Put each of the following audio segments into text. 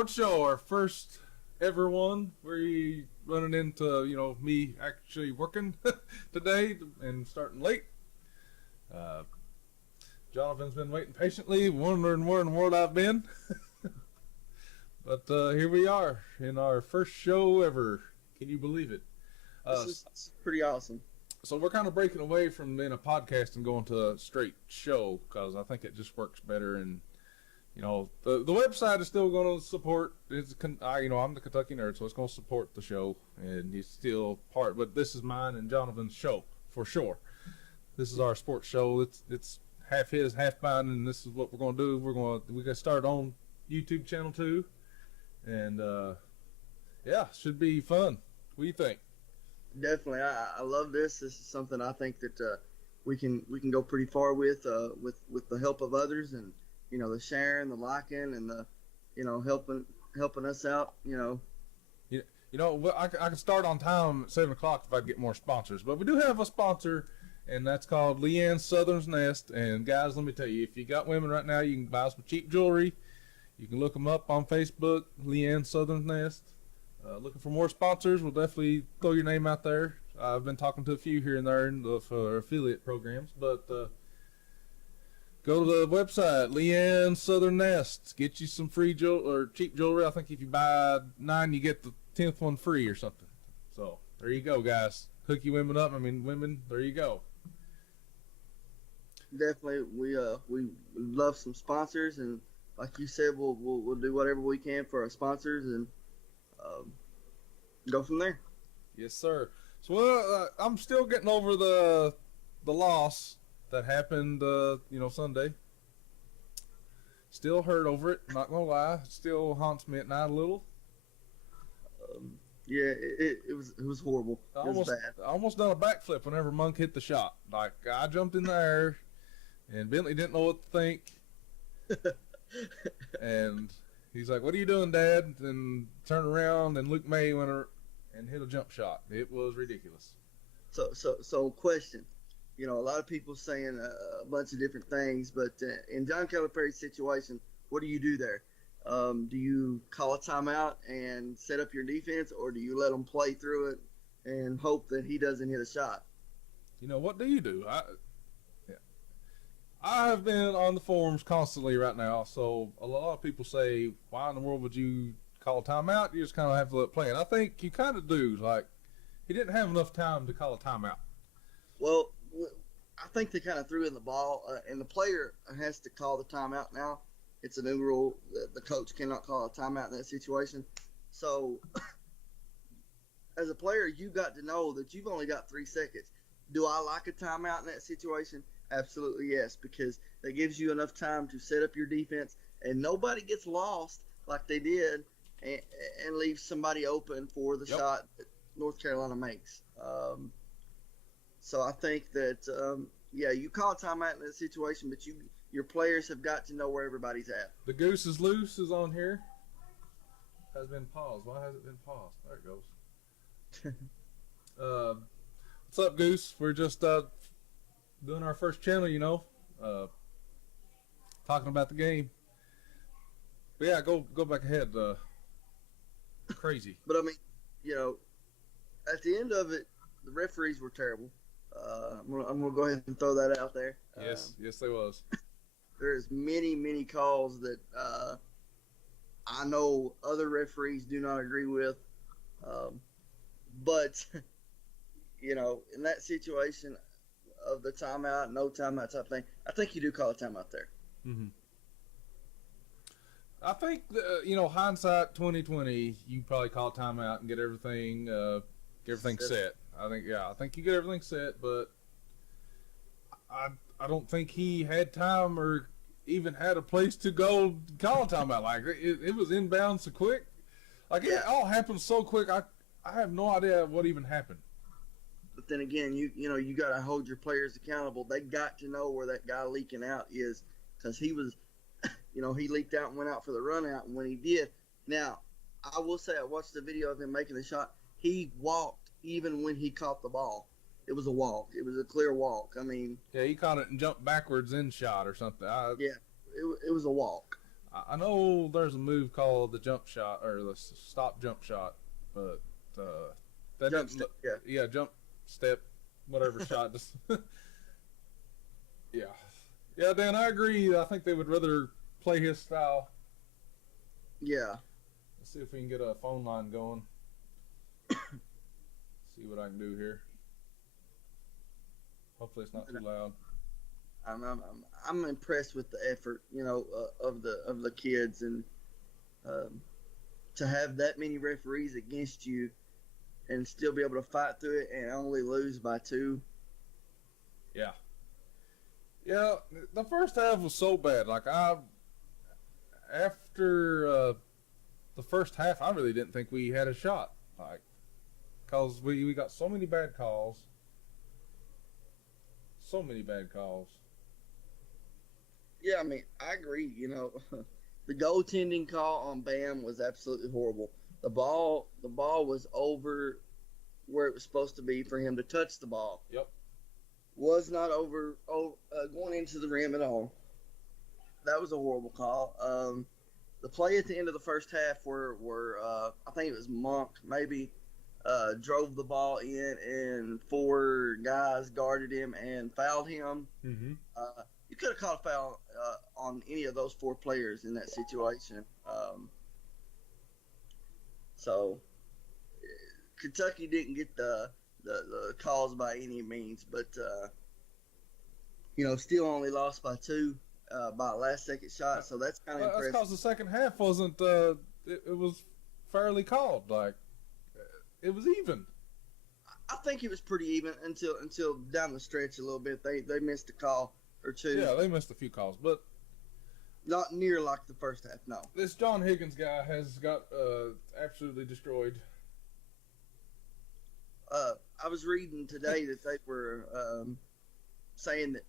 sports show, our first ever one. We're running into, me actually working today and starting late. Jonathan's been waiting patiently, wondering where in the world I've been. But here we are in our first show ever. Can you believe it? This is pretty awesome. So we're kind of breaking away from being a podcast and going to a straight show because I think it just works better. And the website is still going to support. I'm the Kentucky Nerd, so it's going to support the show, and he's still part. But this is mine and Jonathan's show for sure. This is our sports show. It's half his, half mine, and this is what we're going to do. We're going to start on YouTube channel too, and should be fun. What do you think? Definitely, I love this. This is something I think that we can go pretty far with the help of others, and the sharing, the liking, and the helping us out. I can start on time at 7:00 if I get more sponsors, but we do have a sponsor, and that's called Leanne's Southern's Nest. And guys, let me tell you, if you got women right now, you can buy some cheap jewelry. You can look them up on Facebook, Leanne's Southern's Nest. Looking for more sponsors, we'll definitely throw your name out there. I've been talking to a few here and there for affiliate programs, but go to the website, Leanne's Southern Nest. Get you some free cheap jewelry. I think if you buy 9, you get the 10th one free or something. So there you go, guys. Hook you women up. Women, there you go. Definitely, we love some sponsors, and like you said, we'll do whatever we can for our sponsors and go from there. Yes, sir. So I'm still getting over the loss that happened, Sunday. Still hurt over it. Not gonna lie, it still haunts me at night a little. It was horrible. It was bad. I almost done a backflip whenever Monk hit the shot. Like, I jumped in the air, and Bentley didn't know what to think. And he's like, "What are you doing, Dad?" And turned around, and Luke May went and hit a jump shot. It was ridiculous. So question. A lot of people saying a bunch of different things, but in John Calipari's situation, what do you do there? Do you call a timeout and set up your defense, or do you let them play through it and hope that he doesn't hit a shot? What do you do? I have been on the forums constantly right now, so a lot of people say, why in the world would you call a timeout? You just kind of have to let it play. And I think you kind of do. Like, he didn't have enough time to call a timeout. Well, I think they kind of threw in the ball, and the player has to call the timeout now. It's a new rule that the coach cannot call a timeout in that situation. So, as a player, you got to know that you've only got 3 seconds. Do I like a timeout in that situation? Absolutely yes, because that gives you enough time to set up your defense, and nobody gets lost like they did and leaves somebody open for the shot that North Carolina makes. So I think that, you call a timeout in that situation, but your players have got to know where everybody's at. The Goose is Loose is on here. Has been paused. Why has it been paused? There it goes. What's up, Goose? We're just doing our first channel, talking about the game. But yeah, go back ahead. Crazy. But at the end of it, the referees were terrible. I'm gonna go ahead and throw that out there. Yes, they was. There's many calls that I know other referees do not agree with, but in that situation of the timeout, no timeout type thing, I think you do call a timeout there. Mm-hmm. I think hindsight 2020, you probably call a timeout and get everything set. I think you get everything set, but I don't think he had time or even had a place to go call a timeout. Like, it was inbound so quick. Like, it all happened so quick. I have no idea what even happened. But then again, you got to hold your players accountable. They got to know where that guy leaking out is, because he was, he leaked out and went out for the run out. And when he did, now I will say I watched the video of him making the shot. He walked even when he caught the ball. It was a walk. It was a clear walk. Yeah, he caught it and jumped backwards in shot or something. It was a walk. I know there's a move called the jump shot or the stop jump shot, but that Jump didn't step, look, yeah. yeah, jump step, whatever shot. Just yeah, yeah. Dan, I agree. I think they would rather play his style. Yeah. Let's see if we can get a phone line going. See what I can do here. Hopefully it's not too loud. I'm impressed with the effort, of the kids, and to have that many referees against you and still be able to fight through it and only lose by 2. Yeah. Yeah, the first half was so bad. Like after the first half, I really didn't think we had a shot. Like, cause we got so many bad calls. So many bad calls. Yeah, I mean, I agree. The goaltending call on Bam was absolutely horrible. The ball was over where it was supposed to be for him to touch the ball. Yep. Was not going into the rim at all. That was a horrible call. The play at the end of the first half where I think it was Monk maybe drove the ball in and 4 guys guarded him and fouled him. Mm-hmm. You could have called a foul on any of those 4 players in that situation. So Kentucky didn't get the calls by any means, but still only lost by 2 by a last second shot. So that's kind of impressive. That's because the second half wasn't. It was fairly called. Like it was even. I think it was pretty even until down the stretch a little bit. They missed a call or 2. Yeah, they missed a few calls, but not near like the first half. No. This John Higgins guy has got absolutely destroyed. I was reading today that they were saying that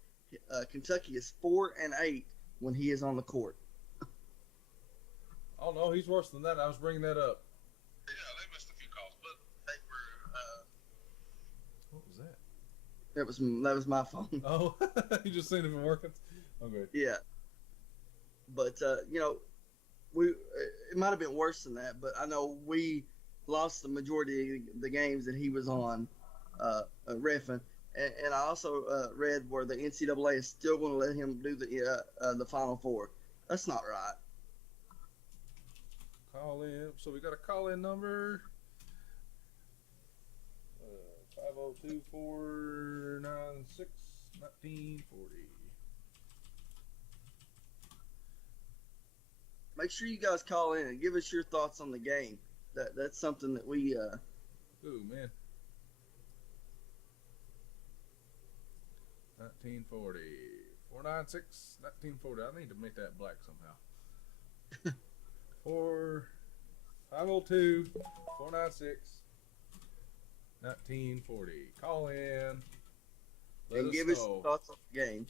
Kentucky is 4-8 when he is on the court. Oh no, he's worse than that. I was bringing that up. Yeah, they missed a few calls, but they were. What was that? That was my phone. Oh, you just seen it working? Okay. Yeah, but it might have been worse than that. But I know we lost the majority of the games that he was on reffing, and I also read where the NCAA is still going to let him do the Final Four. That's not right. Call in. So we got a call in number 502-496-1940. Make sure you guys call in and give us your thoughts on the game. That's something that we. Ooh, man. 1940. 496 1940. I need to make that black somehow. 502 496 1940. Call in. And give us your thoughts on the game.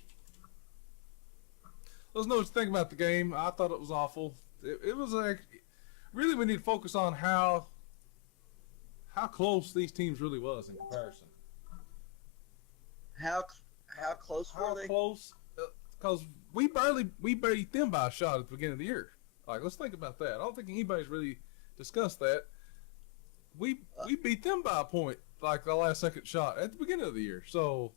Let us know what you think about the game. I thought it was awful. It was like, really, we need to focus on how close these teams really was in comparison. How close were they? How close? Because we beat them by a shot at the beginning of the year. Like, let's think about that. I don't think anybody's really discussed that. We beat them by a point, like the last second shot at the beginning of the year. So,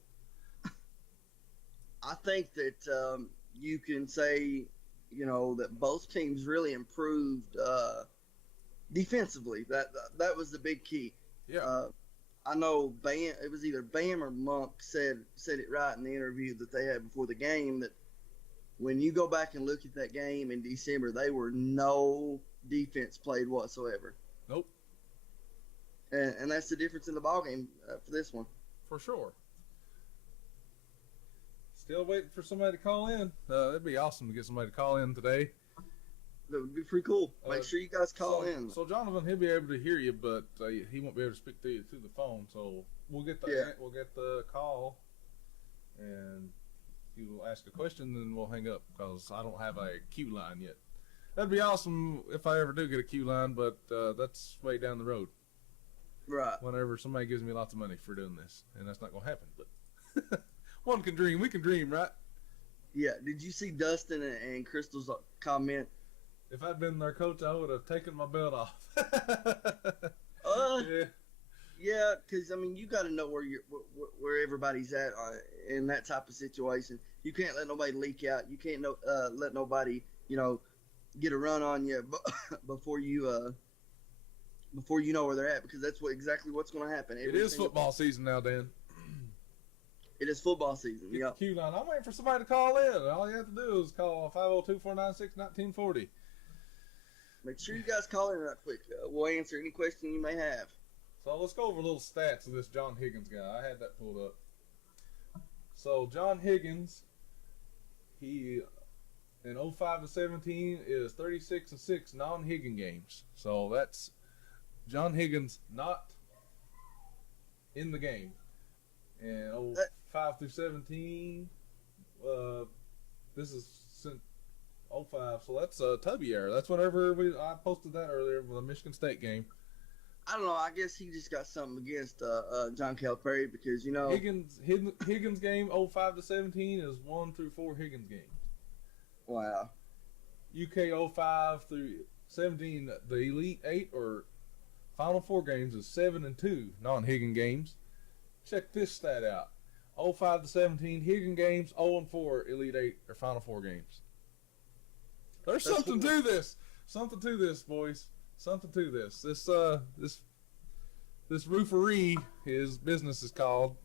I think that you can say, that both teams really improved defensively. That was the big key. Yeah. I know Bam. It was either Bam or Monk said it right in the interview that they had before the game, that when you go back and look at that game in December, they were no defense played whatsoever. Nope. And that's the difference in the ballgame for this one. For sure. Still waiting for somebody to call in. It'd be awesome to get somebody to call in today. That would be pretty cool. Make sure you guys call in. So Johnivan, he'll be able to hear you, but he won't be able to speak to you through the phone. So we'll get the call, and you will ask a question, then we'll hang up because I don't have a queue line yet. That'd be awesome if I ever do get a queue line, but that's way down the road. Right. Whenever somebody gives me lots of money for doing this, and that's not going to happen. But one can dream. We can dream, right? Yeah. Did you see Dustin and Crystal's comment If I'd been their coach, I would have taken my belt off. Yeah. Yeah, because I mean, you got to know where everybody's at in that type of situation. You can't let nobody leak out. You can't let nobody, get a run on you before you know where they're at, because that's exactly what's going to happen. It is football season now, Dan. It is football season. Get Yeah. the cue line. I'm waiting for somebody to call in. All you have to do is call 502-496-1940. Make sure you guys call in right quick. We'll answer any question you may have. So let's go over little stats of this John Higgins guy. I had that pulled up. So John Higgins, he in 05-17 is 36-6 non-Higgin games. So that's John Higgins not in the game. And 05-17, this is 05, so that's a Tubby error. That's whenever I posted that earlier with the Michigan State game. I don't know. I guess he just got something against John Calipari because Higgins game 05-17 is 1-4 Higgins games. Wow. UK 05-17, the Elite 8 or Final Four games is 7-2 non-Higgin games. Check this stat out. 05-17 Higgin games, 0-4 Elite 8 or Final Four games. There's something to this. Something to this, boys. Something to this. This rooferee, his business is called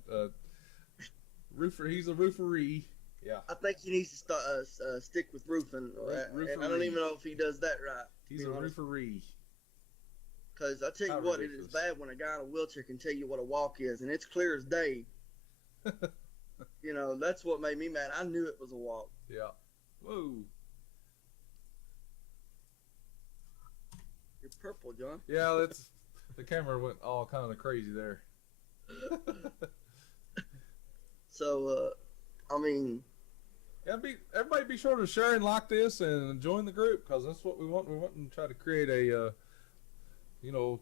He's a rooferee. Yeah. I think he needs to stick with roofing. And I don't even know if he does that right. He's a rooferee. Because I tell you what, it is bad when a guy in a wheelchair can tell you what a walk is, and it's clear as day. That's what made me mad. I knew it was a walk. Yeah. Whoa. You're purple, John. Yeah, the camera went all kind of crazy there. So, everybody be sure to share and like this and join the group, because that's what we want. We want to try to create a,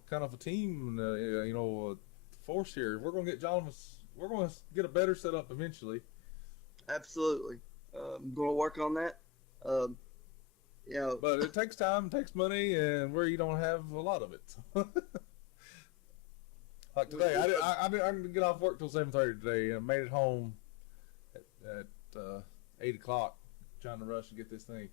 kind of a team, a force here. We're going to get a better setup eventually. Absolutely. I'm going to work on that. But it takes time, it takes money, and where you don't have a lot of it. Like today, I didn't get off work till 7:30 today. I made it home at 8 o'clock, trying to rush and get this thing.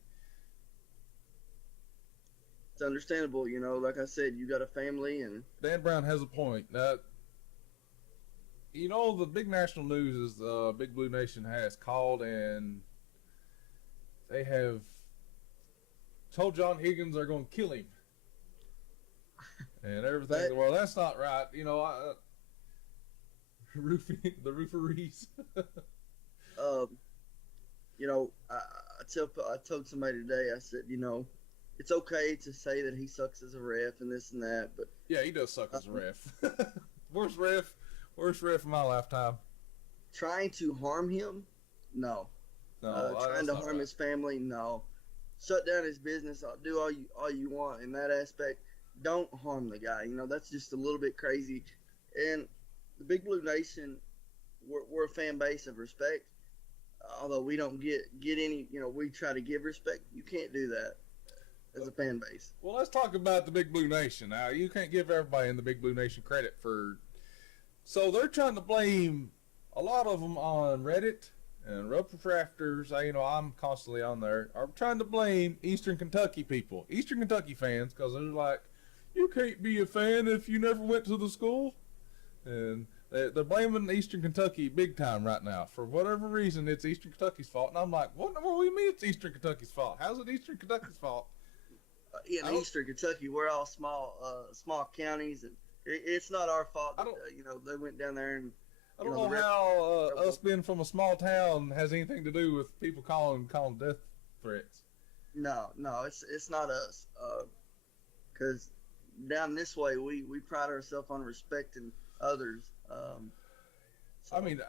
It's understandable, like I said, you got a family, and Dan Brown has a point. The big national news is Big Blue Nation has called, and they have told John Higgins they're going to kill him. And everything. Well, that's not right. The rooferees. I told somebody today, I said, it's okay to say that he sucks as a ref and this and that, but yeah, he does suck as a ref. Worst ref in my lifetime. Trying to harm him? No. Trying to harm his family? No. Shut down his business. I'll do all you want in that aspect. Don't harm the guy. That's just a little bit crazy. And the Big Blue Nation, we're a fan base of respect. Although we don't get any, we try to give respect. You can't do that as a fan base. Well, let's talk about the Big Blue Nation. Now, you can't give everybody in the Big Blue Nation credit for. So they're trying to blame a lot of them on Reddit and Roper Crafters. I'm constantly on there. Are trying to blame Eastern Kentucky people, Eastern Kentucky fans, because they're like, you can't be a fan if you never went to the school. And they're blaming Eastern Kentucky big time right now. For whatever reason, it's Eastern Kentucky's fault. And I'm like, what do you mean it's Eastern Kentucky's fault? How's it Eastern Kentucky's fault? In Eastern Kentucky, we're all small counties, and it's not our fault. They went down there and. I don't know how us being from a small town has anything to do with people calling death threats. No, it's not us. Because down this way, we pride ourselves on respecting others. I mean,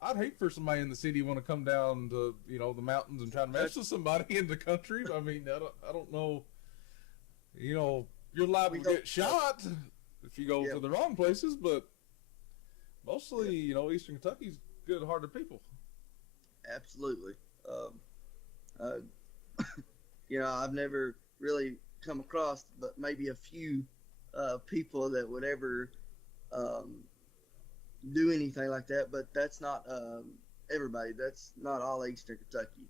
I'd hate for somebody in the city want to come down to the mountains and try to mess with somebody in the country. I mean, I don't know. You're liable to get shot if you go to the wrong places, but mostly, Eastern Kentucky's good-hearted people. Absolutely. I've never really come across, but maybe a few people that would ever um, do anything like that. But that's not everybody. That's not all Eastern Kentucky.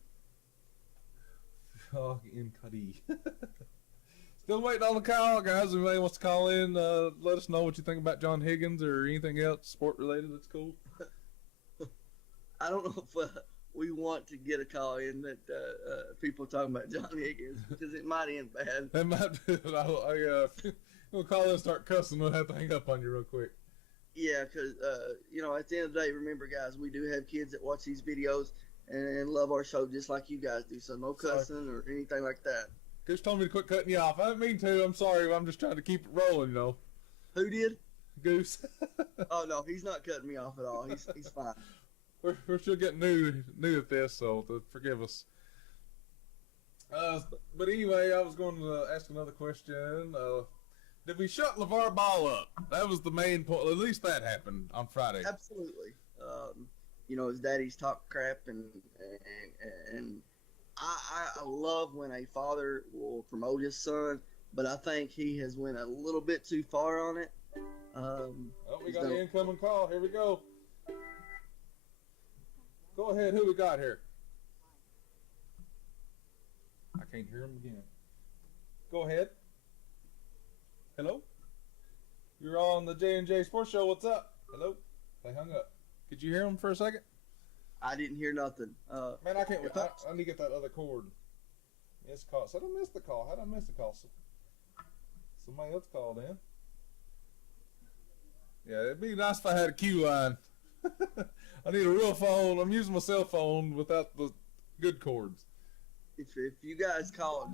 Oh, in Cuddy. Still waiting on the call, guys. If anybody wants to call in, let us know what you think about John Higgins or anything else sport related. That's cool. I don't know if we want to get a call in that people talking about John Higgins because it might end bad. That might do it. We'll call in and start cussing. We'll have to hang up on you real quick. Yeah, because at the end of the day, remember, guys, we do have kids that watch these videos and love our show just like you guys do. So no cussing or anything like that. Goose told me to quit cutting you off. I didn't mean to. I'm sorry. I'm just trying to keep it rolling, you know. Who did? Goose. Oh no, he's not cutting me off at all. He's fine. We're still getting new at this, so forgive us. But anyway, I was going to ask another question. Did we shut LeVar Ball up? That was the main point. At least that happened on Friday. Absolutely. His daddy's talk crap, and I love when a father will promote his son, but I think he has went a little bit too far on it. We got an incoming call. Here we go. Go ahead. Who we got here? I can't hear him again. Go ahead. Hello? You're on the J&J Sports Show. What's up? Hello? They hung up. Could you hear him for a second? I didn't hear nothing. Man, I can't. I need to get that other cord. Yes, call. So I missed the call. How did I miss the call? Somebody else called in. Yeah, it'd be nice if I had a queue line. I need a real phone. I'm using my cell phone without the good cords. If you guys call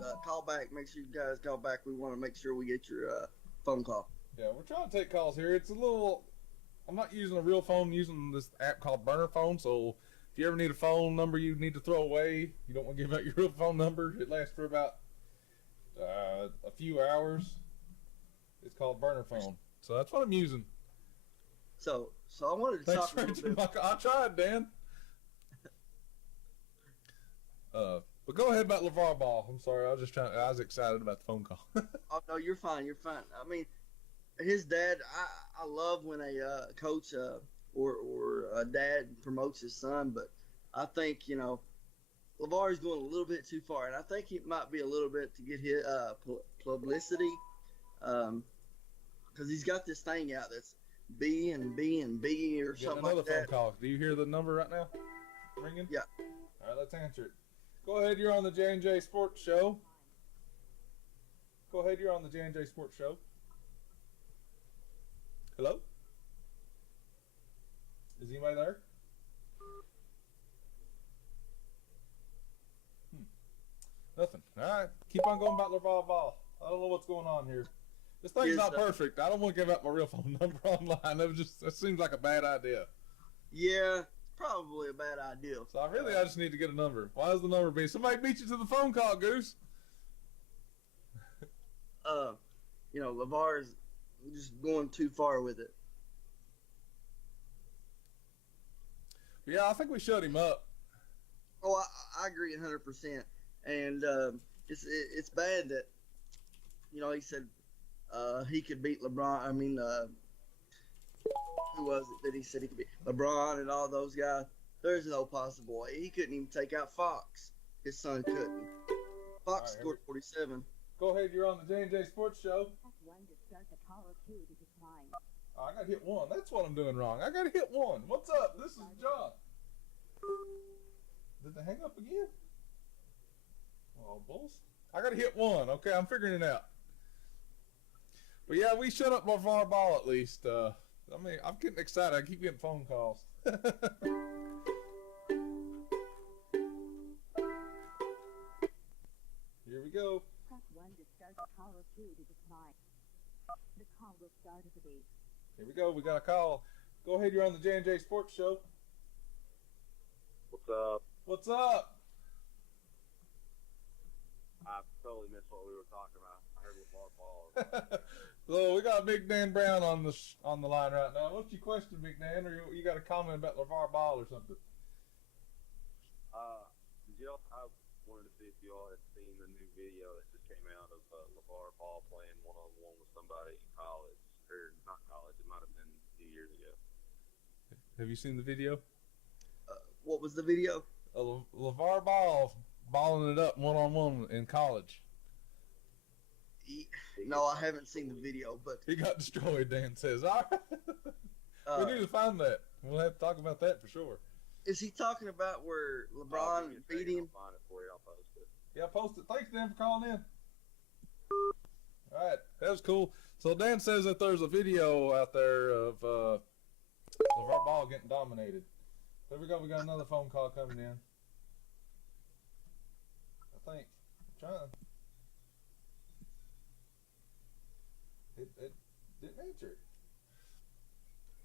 back, make sure you guys call back. We want to make sure we get your phone call. Yeah, we're trying to take calls here. It's a little. I'm not using a real phone. I'm using this app called Burner Phone. So if you ever need a phone number you need to throw away, you don't want to give out your real phone number. It lasts for about a few hours. It's called Burner Phone. So that's what I'm using. So I wanted to talk a little bit. I tried, Dan. But go ahead about LeVar Ball. I'm sorry. I was excited about the phone call. Oh no, you're fine. You're fine. I mean, his dad. I love when a coach or a dad promotes his son, but I think LeVar is going a little bit too far, and I think it might be a little bit to get his publicity, because he's got this thing out that's B and B and B or something like that. Another phone call. Do you hear the number right now ringing? Yeah. All right, let's answer it. Go ahead. You're on the J&J Sports Show. Go ahead. You're on the J&J Sports Show. Hello? Is anybody there? Nothing. All right. Keep on going about LeVar Ball. I don't know what's going on here. This thing's not perfect. I don't want to give out my real phone number online. That seems like a bad idea. Yeah, it's probably a bad idea. So I just need to get a number. Why is the number being? Somebody beat you to the phone call, Goose. LeVar is just going too far with it. Yeah, I think we shut him up. Oh, I agree 100%. And it's bad that, he said he could beat LeBron. I mean, who was it that he said he could beat? LeBron and all those guys. There's no possible way. He couldn't even take out Fox. His son couldn't. Fox scored 47. Go ahead, you're on the J&J Sports Show. Oh, I got to hit one. That's what I'm doing wrong. I got to hit one. What's up? This is John. Did they hang up again? Oh, bulls. I got to hit one. Okay, I'm figuring it out. But yeah, we shut up LeVar Ball at least. I'm getting excited. I keep getting phone calls. Here we go. Press 1 to start the call or 2 to decline. The call will start at the beep. Here we go. We got a call. Go ahead. You're on the J&J Sports Show. What's up? What's up? I totally missed what we were talking about. I heard LeVar Ball. So we got Big Dan Brown on the line right now. What's your question, Big Dan? Or you got a comment about LeVar Ball or something? I wanted to see if you all had seen the new video that just came out of somebody in college, or not college. It might have been a few years ago. Have you seen the video? What was the video? LeVar Ball balling it up one-on-one in college. No, I haven't seen the video, but He got destroyed, Dan says. All right. We need to find that. We'll have to talk about that for sure. is he talking about where LeBron beat him? I'll find it for you. I'll post it. Yeah, post it. Thanks, Dan, for calling in. All right, that was cool. So Dan says that there's a video out there of LeVar Ball getting dominated. There we go. We got another phone call coming in. I think. I'm trying. It didn't answer it.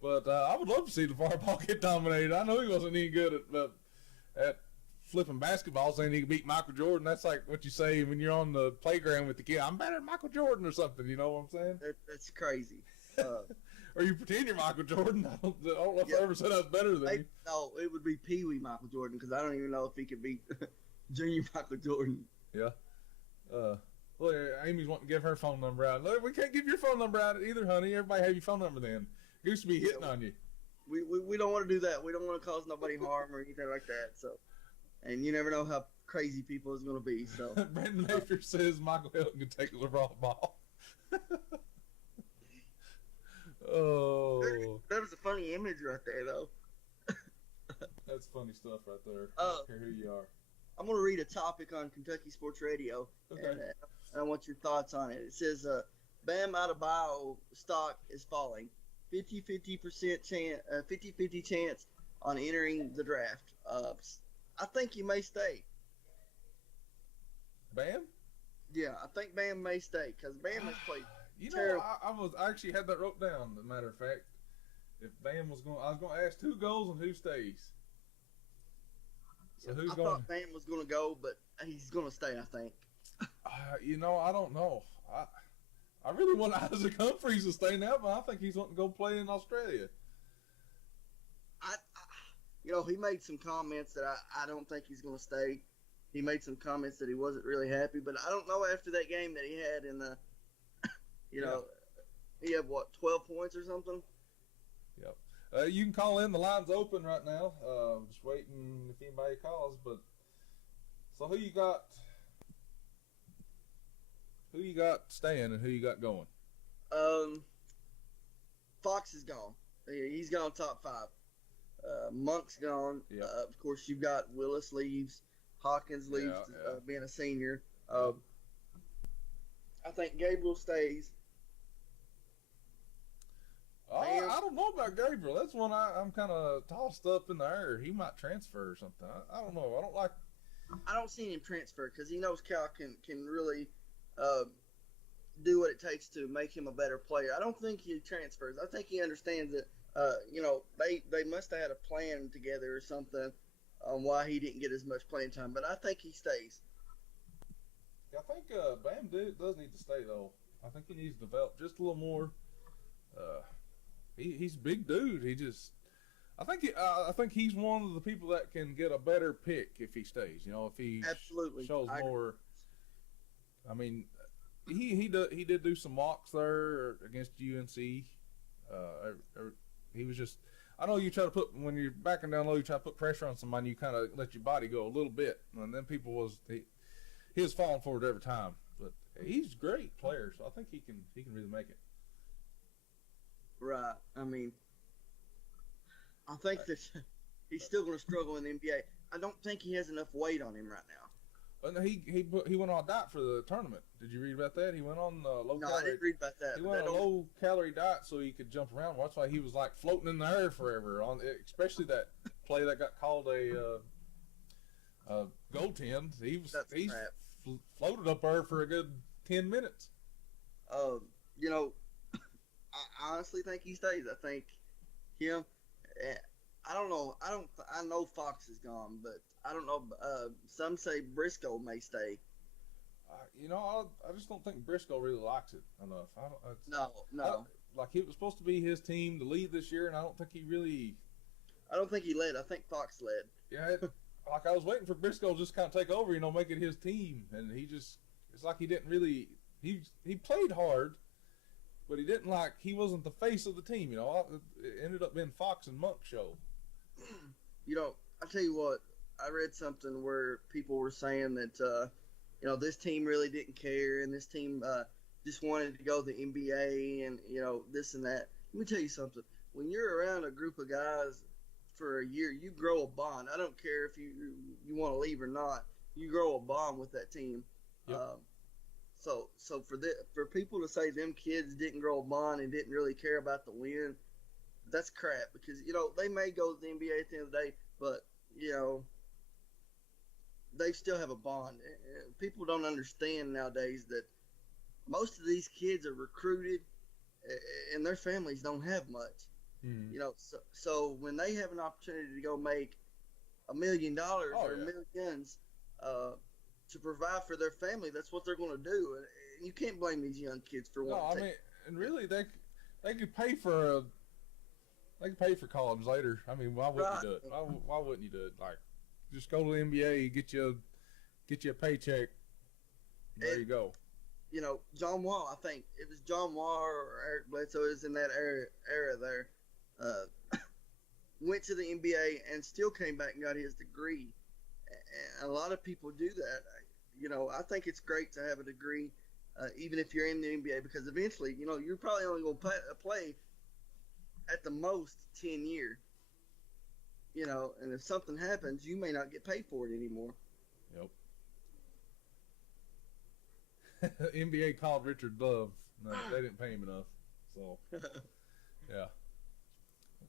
But I would love to see LeVar Ball get dominated. I know he wasn't any good at flipping basketball, saying he could beat Michael Jordan. That's like what you say when you're on the playground with the kid. I'm better than Michael Jordan or something. You know what I'm saying? That's crazy. Or you pretend you're Michael Jordan. I don't know if I ever said I was better than you. No, it would be Pee Wee Michael Jordan because I don't even know if he could beat Junior Michael Jordan. Yeah. Well, Amy's wanting to give her phone number out. Look, we can't give your phone number out either, honey. Everybody have your phone number then. Goose to be hitting on you. We don't want to do that. We don't want to cause nobody harm or anything like that. So, and you never know how crazy people is going to be. So Brandon Mayfield says Michael Hilton can take a LeBron Ball. Oh, that was a funny image right there, though. That's funny stuff right there. I don't care who you are. I'm going to read a topic on Kentucky Sports Radio, Okay. and I want your thoughts on it. It says, Bam Adebayo stock is falling. 50-50% chance, 50-50 chance on entering the draft. I think he may stay. Bam? Yeah, I think Bam may stay because Bam has played. You know, terrible. I actually had that wrote down. As a matter of fact, if Bam was going, I was going to ask who goes and who stays. So who's I going? thought Bam was going to go, but he's going to stay. I think. You know, I don't know. I really want Isaac Humphries to stay now, but I think he's wanting to go play in Australia. He made some comments that I don't think he's going to stay. He made some comments that he wasn't really happy, but I don't know after that game that he had in the, he had what, 12 points or something? Yep. You can call in. The line's open right now. Just waiting if anybody calls. But so who you got? Who you got staying and who you got going? Fox is gone. He's gone top 5. Monk's gone. Yeah. Of course, you've got Willis leaves. Hawkins leaves, being a senior. I think Gabriel stays. I don't know about Gabriel. That's one I'm kind of tossed up in the air. He might transfer or something. I don't know. I don't see him transfer because he knows Cal can really do what it takes to make him a better player. I don't think he transfers. I think he understands that. They must have had a plan together or something on why he didn't get as much playing time. But I think he stays. I think Bam does need to stay though. I think he needs to develop just a little more. He's a big dude. I think he's one of the people that can get a better pick if he stays. If he absolutely shows more. I mean, he did do some walks there against UNC. He was just. I know you try to put when you're backing down low, you try to put pressure on somebody. You kind of let your body go a little bit, and then he was falling for it every time. But he's a great player, so I think he can really make it. Right. I mean, I think that he's still going to struggle in the NBA. I don't think he has enough weight on him right now. But he went on a diet for the tournament. Did you read about that? He went on low calorie. No, I didn't read about that. He went on a low calorie diet so he could jump around. That's why he was like floating in the air forever. Especially that play that got called a goaltend. He's floated up there for a good 10 minutes. I honestly think he stays. I think him. I don't know. I know Fox is gone, but I don't know. Some say Briscoe may stay. I just don't think Briscoe really likes it enough. No. Like it was supposed to be his team to lead this year, and I don't think he really. I don't think he led. I think Fox led. Yeah, like I was waiting for Briscoe to just kind of take over, make it his team, and it's like he didn't really. He played hard. but he didn't he wasn't the face of the team. You know, it ended up being Fox and Monk show. You know, I tell you what, I read something where people were saying that you know, this team really didn't care, and this team just wanted to go to the NBA, and you know, this and that. Let me tell you something. When you're around a group of guys for a year, you grow a bond. I don't care if you want to leave or not. You grow a bond with that team. Yep. So for people to say them kids didn't grow a bond and didn't really care about the win, that's crap. Because you know they may go to the NBA at the end of the day, but you know they still have a bond. People don't understand nowadays that most of these kids are recruited, and their families don't have much. Mm-hmm. You know, so when they have an opportunity to go make $1 million or millions to provide for their family, that's what they're going to do. And you can't blame these young kids for wanting. No, I mean, and really, they could pay for college later. I mean, why wouldn't you do it? Why wouldn't you do it? Like, just go to the NBA, get you a paycheck. There you go. You know, John Wall. I think it was John Wall or Eric Bledsoe is in that era there. Went to the NBA and still came back and got his degree. And a lot of people do that. You know, I think it's great to have a degree, even if you're in the NBA, because eventually, you know, you're probably only going to play at the most 10 years. You know, and if something happens, you may not get paid for it anymore. Yep. NBA called Richard Love. No, they didn't pay him enough. So, yeah.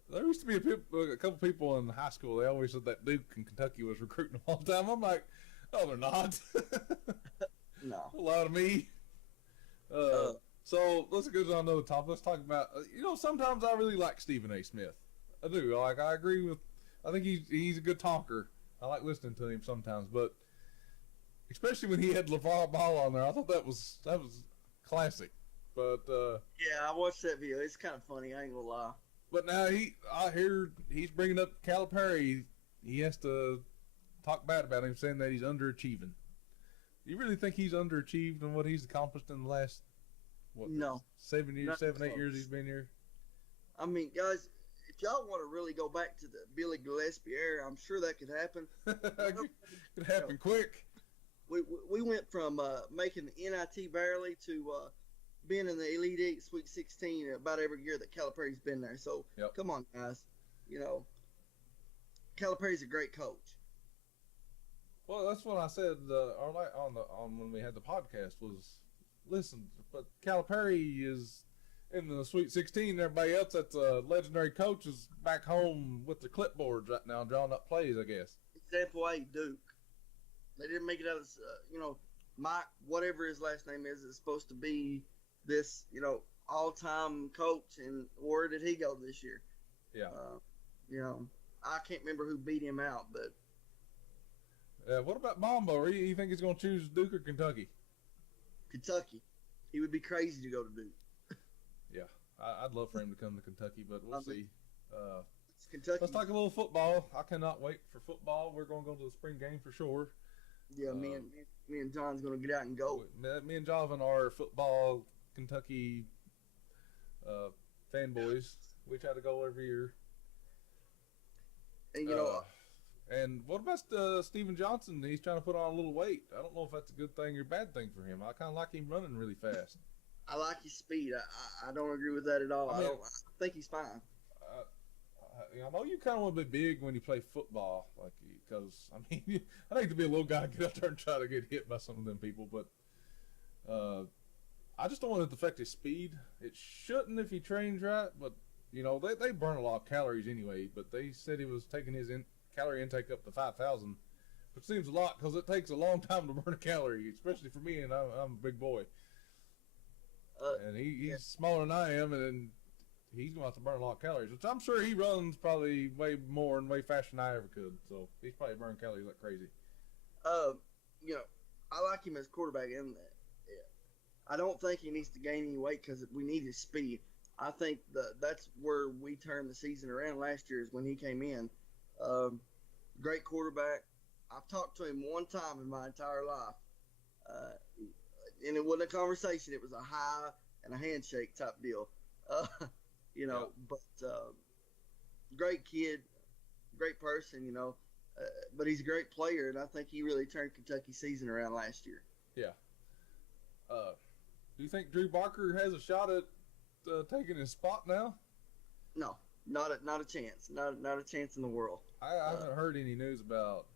There used to be a couple people in high school. They always said that Duke in Kentucky was recruiting them all the time. I'm like, no, they're not. No. A lot of me. So let's go to another topic. Let's talk about. You know, sometimes I really like Stephen A. Smith. I do. I agree with. I think he's a good talker. I like listening to him sometimes, but especially when he had LeVar Ball on there, I thought that was classic. But yeah, I watched that video. It's kind of funny. I ain't gonna lie. But now I hear he's bringing up Calipari. He has to talk bad about him, saying that he's underachieving. Do you really think he's underachieved in what he's accomplished in the last, no, 7 years, 8 years he's been here? I mean, guys, if y'all want to really go back to the Billy Gillespie era, I'm sure that could happen. Could happen quick. We went from making the NIT barely to being in the Elite Eight, Sweet 16 about every year that Calipari's been there. So, Come on, guys. You know, Calipari's a great coach. Well, that's what I said on when we had the podcast was, listen, but Calipari is in the Sweet 16. And everybody else that's a legendary coach is back home with their clipboards right now, drawing up plays, I guess. Example A, Duke. They didn't make it out of, you know, Mike, whatever his last name is supposed to be this, you know, all-time coach, and where did he go this year? Yeah. You know, I can't remember who beat him out, but. What about Mambo? You think he's going to choose Duke or Kentucky? Kentucky. He would be crazy to go to Duke. Yeah, I'd love for him to come to Kentucky, but we'll see. It's Kentucky. Let's talk a little football. I cannot wait for football. We're going to go to the spring game for sure. Yeah, me and John's going to get out and go. Me and Jonathan are football Kentucky fanboys. We try to go every year. And, you know... And what about Steven Johnson? He's trying to put on a little weight. I don't know if that's a good thing or bad thing for him. I kind of like him running really fast. I like his speed. I don't agree with that at all. I think he's fine. I know you kind of want to be big when you play football, like, because I mean, I think to be a little guy, get out there and try to get hit by some of them people, but I just don't want it to affect his speed. It shouldn't if he trains right, but you know they burn a lot of calories anyway. But they said he was taking his calorie intake up to 5,000, which seems a lot because it takes a long time to burn a calorie, especially for me, and I'm a big boy. And he's smaller than I am, and he's going to have to burn a lot of calories, which I'm sure he runs probably way more and way faster than I ever could. So he's probably burning calories like crazy. You know, I like him as quarterback, and I don't think he needs to gain any weight because we need his speed. I think that's where we turned the season around last year is when he came in. Great quarterback. I've talked to him one time in my entire life. And it wasn't a conversation. It was a hi, and a handshake type deal. Uh, but great kid, great person, but he's a great player, and I think he really turned Kentucky's season around last year. Yeah. Do you think Drew Barker has a shot at taking his spot now? No, not a chance. Not a chance in the world. I haven't heard any news about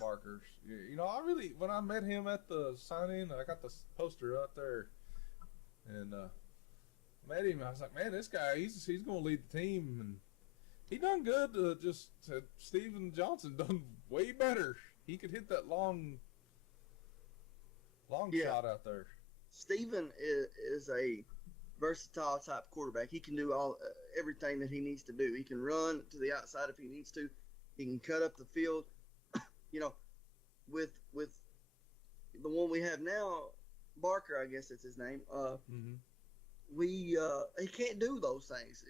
Barker's. I really, when I met him at the sign-in, I got the poster out there, and met him. I was like, man, this guy, he's going to lead the team, and he done good. Steven Johnson done way better. He could hit that long shot out there. Steven is a versatile type quarterback. He can do everything that he needs to do. He can run to the outside if he needs to. He can cut up the field. With the one we have now, Barker, I guess that's his name. He can't do those things.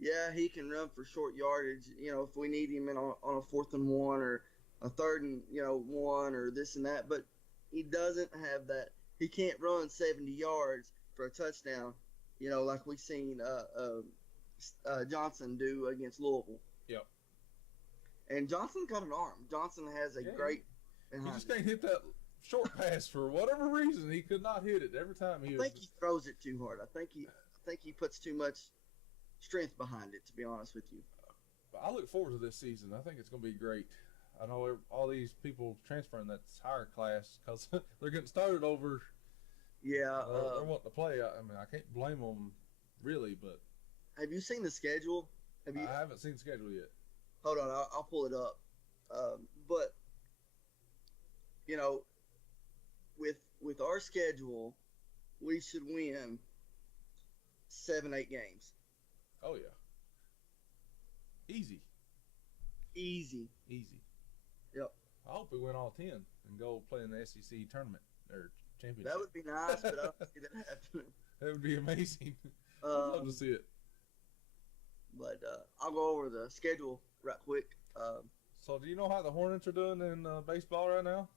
Yeah, he can run for short yardage. If we need him on a 4th and 1 or a 3rd and 1 or this and that, but he doesn't have that. He can't run 70 yards for a touchdown, like we've seen Johnson do against Louisville. Yep. And Johnson got an arm. Johnson has a great. He just can't hit that short pass for whatever reason. He could not hit it every time. I think he throws it too hard. I think he puts too much strength behind it. To be honest with you. I look forward to this season. I think it's going to be great. I know all these people transferring that's higher class because they're getting started over. Yeah, they're wanting to play. I mean, I can't blame them really, but have you seen the schedule? I haven't seen the schedule yet. Hold on, I'll pull it up. But with our schedule, we should win 7-8 games. Oh yeah, easy. Yep. I hope we win all 10 and go play in the SEC tournament or championship. That would be nice, but I don't see that happening. That would be amazing. I'd love to see it. But I'll go over the schedule right quick. So do you know how the Hornets are doing in baseball right now?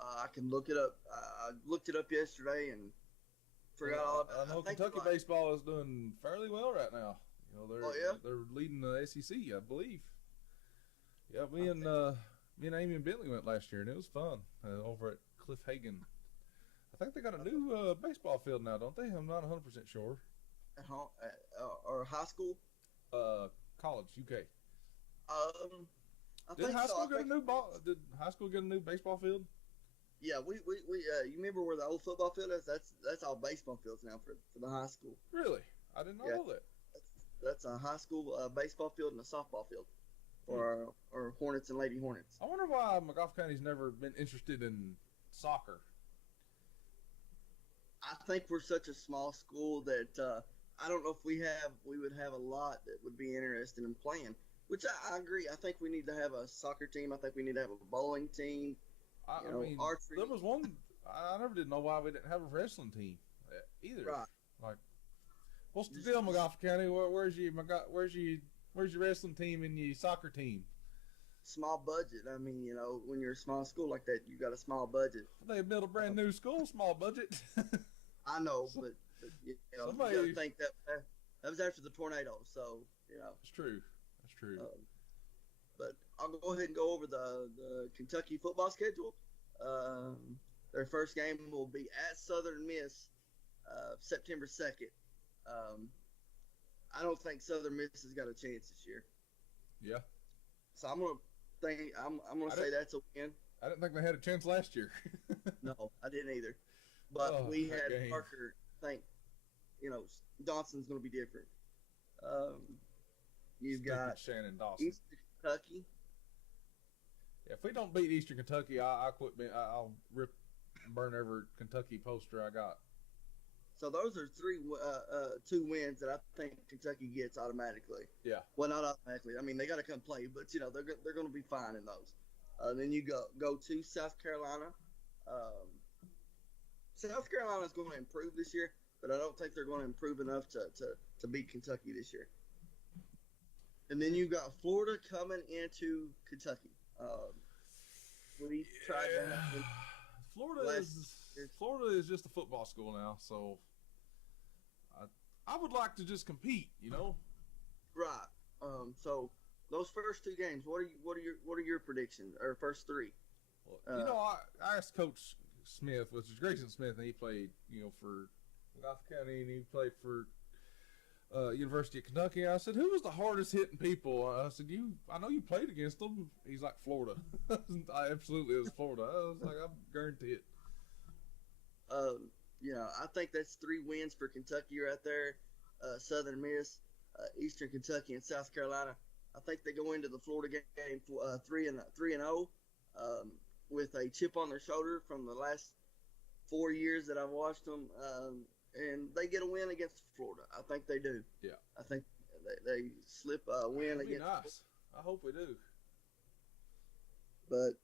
I can look it up. I looked it up yesterday and forgot all about it. I know Kentucky baseball is doing fairly well right now. They're leading the SEC, I believe. Yeah, me and Amy and Bentley went last year, and it was fun over at Cliff Hagen. I think they got a new baseball field now, don't they? I'm not 100% sure. At home, or high school? College, UK. Did high school get a new baseball field? Yeah, we you remember where the old football field is? That's all baseball fields now for the high school. Really? I did not know that. That's a high school baseball field and a softball field for our Hornets and Lady Hornets. I wonder why McGough County's never been interested in soccer. I think we're such a small school that I don't know if we would have a lot that would be interested in playing. Which I agree. I think we need to have a soccer team. I think we need to have a bowling team. I mean, archery. There was one. I never did know why we didn't have a wrestling team either. Right. Like, what's the deal, McGough County? Where's your wrestling team and your soccer team? Small budget. I mean, when you're a small school like that, you got a small budget. They built a brand new school, small budget. I know, but you got to think that was after the tornado, so It's true. That's true. But I'll go ahead and go over the Kentucky football schedule. Their first game will be at Southern Miss, September 2nd. I don't think Southern Miss has got a chance this year. Yeah. So I'm gonna say that's a win. I didn't think they had a chance last year. No, I didn't either. But we had Parker think, Dawson's gonna be different. You've got Shannon Dawson. Eastern Kentucky. Yeah, if we don't beat Eastern Kentucky, I'll quit. I'll burn every Kentucky poster I got. So those are two wins that I think Kentucky gets automatically. Yeah. Well, not automatically. I mean, they got to come play, but they're going to be fine in those. Then you go to South Carolina. South Carolina is going to improve this year, but I don't think they're going to improve enough to beat Kentucky this year. And then you got Florida coming into Kentucky. We tried that. Florida is just a football school now, so I would like to just compete, you know. Right. So those first two games, what are your predictions or first three? Well, I asked Coach Smith, which is Grayson Smith, and he played, for Gotham County, and he played for University of Kentucky. I said, who was the hardest hitting people? I said, I know you played against them. He's like, Florida. I absolutely, it was Florida. I was like, I guarantee it. I think that's 3 wins for Kentucky right there. Southern Miss, Eastern Kentucky, and South Carolina. I think they go into the Florida game 3-0 with a chip on their shoulder from the last 4 years that I've watched them, and they get a win against Florida. I think they do. Yeah. I think they slip a win That'd be against. nice. I hope we do. But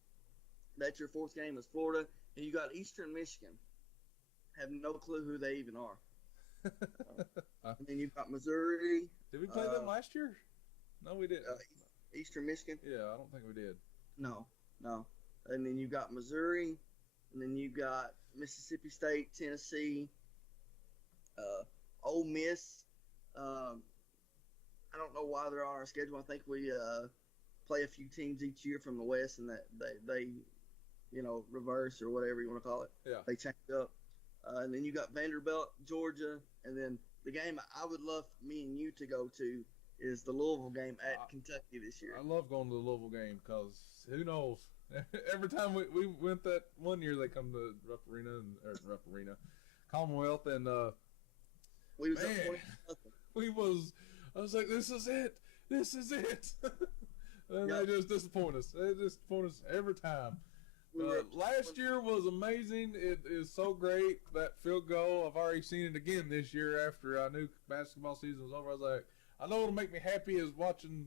that's your 4th game is Florida, and you got Eastern Michigan. Have no clue who they even are. And then you've got Missouri. Did we play them last year? No, we didn't. Eastern Michigan? Yeah, I don't think we did. No. And then you got Missouri, and then you got Mississippi State, Tennessee, Ole Miss. I don't know why they're on our schedule. I think we play a few teams each year from the West, and that they reverse or whatever you want to call it. Yeah. They change up. And then you got Vanderbilt, Georgia, and then the game I would love me and you to go to is the Louisville game at Kentucky this year. I love going to the Louisville game because who knows? Every time we went that one year, they come to Commonwealth, and We was man, up 20-0. I was like, this is it. And Yep. they just disappoint us. They disappoint us every time. We were up Last year was amazing. It is so great. That field goal, I've already seen it again this year after I knew basketball season was over. I was like, I know what'll make me happy is watching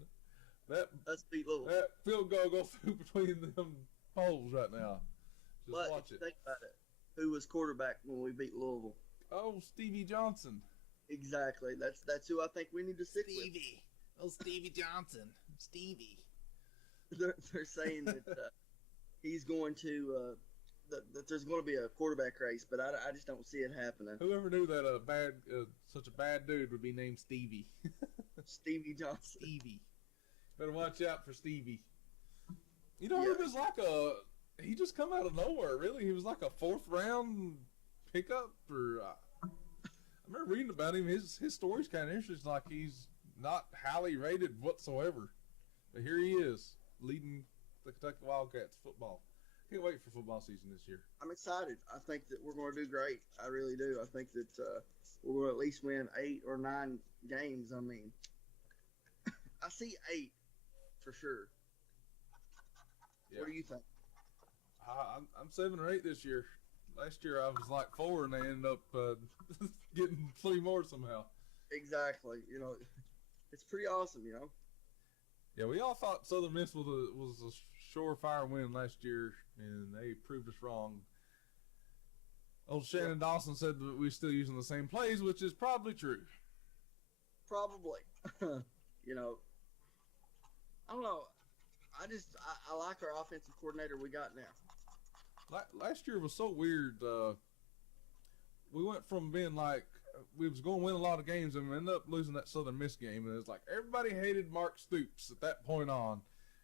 that Let's beat Louisville. that field goal go through between them poles right now. Just But watch if you it. think about it, who was quarterback when we beat Louisville? Oh, Stevie Johnson. Exactly. That's who I think we need to stick Oh, Stevie Johnson. Stevie. with. They're saying that he's going to that there's going to be a quarterback race, but I just don't see it happening. Whoever knew that such a bad dude would be named Stevie. Stevie Johnson. Stevie. Better watch out for Stevie. He was like he just come out of nowhere, really. He was like a 4th round pickup. I remember reading about him. His story's kind of interesting. Like he's not highly rated whatsoever. But here he is, leading the Kentucky Wildcats football. Can't wait for football season this year. I'm excited. I think that we're going to do great. I really do. I think that we're going to at least win 8 or 9 games. I mean, I see 8 for sure. Yeah. What do you think? I'm 7 or 8 this year. Last year I was like 4, and they ended up getting 3 more somehow. Exactly. It's pretty awesome. Yeah, we all thought Southern Miss was a surefire win last year, and they proved us wrong. Old Shannon Dawson said that we're still using the same plays, which is probably true. Probably. I don't know. I like our offensive coordinator we got now. Last year was so weird. We went from being like we was going to win a lot of games, and we ended up losing that Southern Miss game. And it's like everybody hated Mark Stoops at that point on.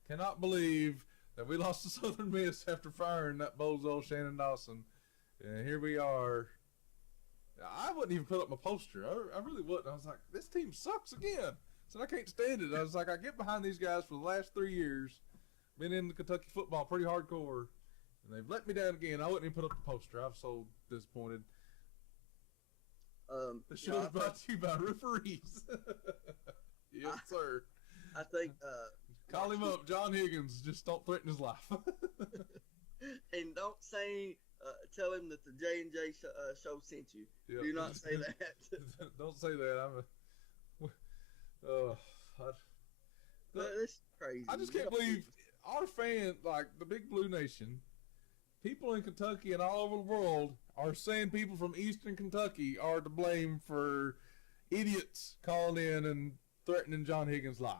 Cannot believe that we lost to Southern Miss after firing that bozo Shannon Dawson. And here we are. I wouldn't even put up my poster. I really wouldn't. I was like, this team sucks again. So I can't stand it. I was like, I get behind these guys for the last 3 years. Been in Kentucky football pretty hardcore. And they've let me down again. I wouldn't even put up the poster. I'm so disappointed. The show is brought to you by referees. Yes, sir. I think. Call him up, John Higgins. Just don't threaten his life. And don't say, tell him that the J&J show sent you. Yep. Do not say that. Don't say that. That's crazy. I just can't believe our fan, like the Big Blue Nation, people in Kentucky and all over the world are saying people from Eastern Kentucky are to blame for idiots calling in and threatening John Higgins' life.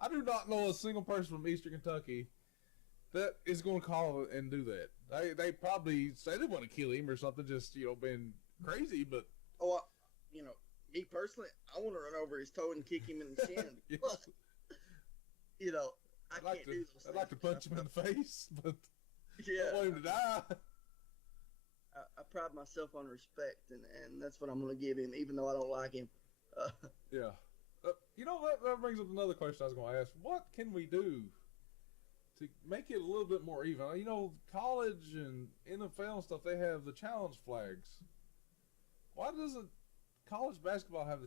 I do not know a single person from Eastern Kentucky that is going to call and do that. They probably say they want to kill him or something, just being crazy. But me personally, I want to run over his toe and kick him in the shin. Yeah. But, you know, I I'd like can't do to. those I'd like to things. punch him in the face, but I Yeah, don't want him to die. I pride myself on respect, and that's what I'm going to give him, even though I don't like him. Yeah. You know, that brings up another question I was going to ask. What can we do to make it a little bit more even? You know, college and NFL and stuff, they have the challenge flags. Why doesn't college basketball have